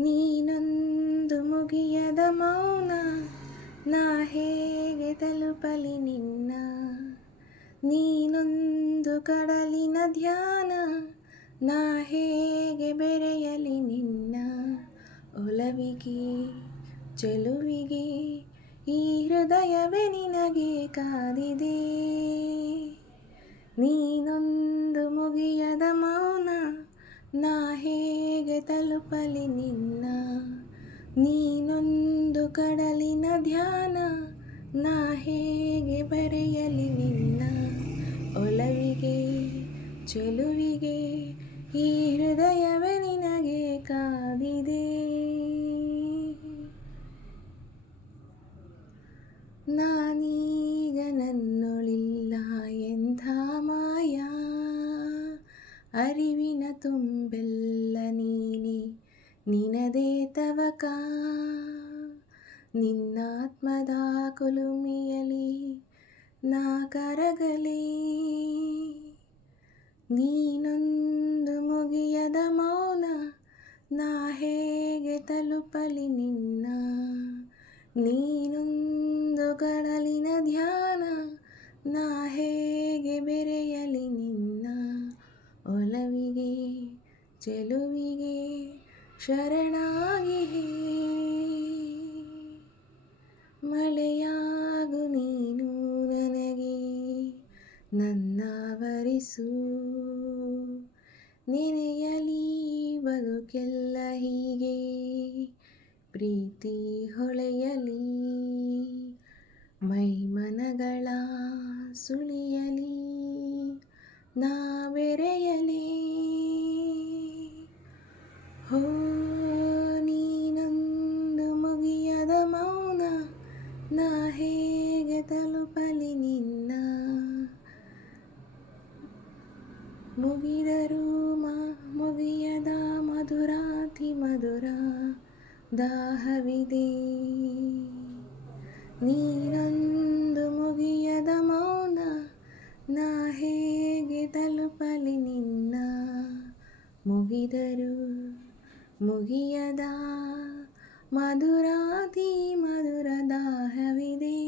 ನೀನೊಂದು ಮುಗಿಯದ ಮೌನ, ನಾ ಹೇಗೆ ತಲುಪಲಿ ನಿನ್ನ. ನೀನೊಂದು ಕಡಲಿನ ಧ್ಯಾನ, ನಾ ಹೇಗೆ ಬೆರೆಯಲಿ ನಿನ್ನ. ಒಲವಿಗೆ ಚೆಲುವಿಗೆ ಈ ಹೃದಯವೇ ನಿನಗೆ ಕಾದಿದೆ. ನೀನೊಂದು ಮುಗಿಯದ ಮೌನ, ನಾ ಹೇಗೆ ತಲುಪಲಿ ನಿನ್ನ. ನೀನೊಂದು ಕಡಲಿನ ಧ್ಯಾನ, ನಾ ಹೇಗೆ ಬರೆಯಲಿ ನಿನ್ನ. ಒಲವಿಗೆ ಚೆಲುವಿಗೆ ಈ ಹೃದಯವೇ ನಿನಗೆ ಕಾದಿದೆ. ನಾನೀಗ ನನ್ನೊಳಿಲ್ಲ ಎಂಥ ಮಾಯಾ, ಅರಿವಿನ ತುಂಬೆಲ್ಲ ನೀನೆ, ನಿನದೇ ತವಕ. ನಿನ್ನಾತ್ಮದ ಕುಲುಮೆಯಲಿ ನಾ ಕರಗಲೇ. ನೀನೊಂದು ಮುಗಿಯದ ಮೌನ, ನಾ ಹೇಗೆ ತಲುಪಲಿ ನಿನ್ನ. ನೀನೊಂದು ಕಡಲಿನ ಧ್ಯಾನ, ನಾ ಹೇಗೆ ಬೆರೆಯಲಿ ನಿನ್ನ. ಒಲವಿಗೆ ಚೆಲುವಿಗೆ ಶರಣಾಗಿಯೇ. ಮಳೆಯಾಗು ನೀನು ನನಗೆ, ನನ್ನಾವರಿಸು. ನೆನೆಯಲಿ ಬದುಕೆಲ್ಲ ಹೀಗೆ, ಪ್ರೀತಿ ಹೊಳೆಯಲಿ. ಮೈಮನಗಳ ಸುಳಿಯಲಿ ನಾ ಬೆರೆಯಲಿ. ಹೋ ನೀನೊಂದು ಮುಗಿಯದ ಮೌನ, ನಾ ಹೇಗೆ ತಲುಪಲಿ ನಿನ್ನ. ಮುಗಿದರೂ ಮುಗಿಯದ ಮಧುರಾತಿ ಮಧುರ ದಾಹವಿದೆ. ನೀನೊಂದು ಮುಗಿಯದ ಮೌನ, ನಾ ಹೇಗೆ ತಲುಪಲಿ ನಿನ್ನ. ಮುಗಿದರೂ ಮುಗಿಯದ ಮಧುರಾತಿ ಮಧುರ ದಾಹವಿದೆ.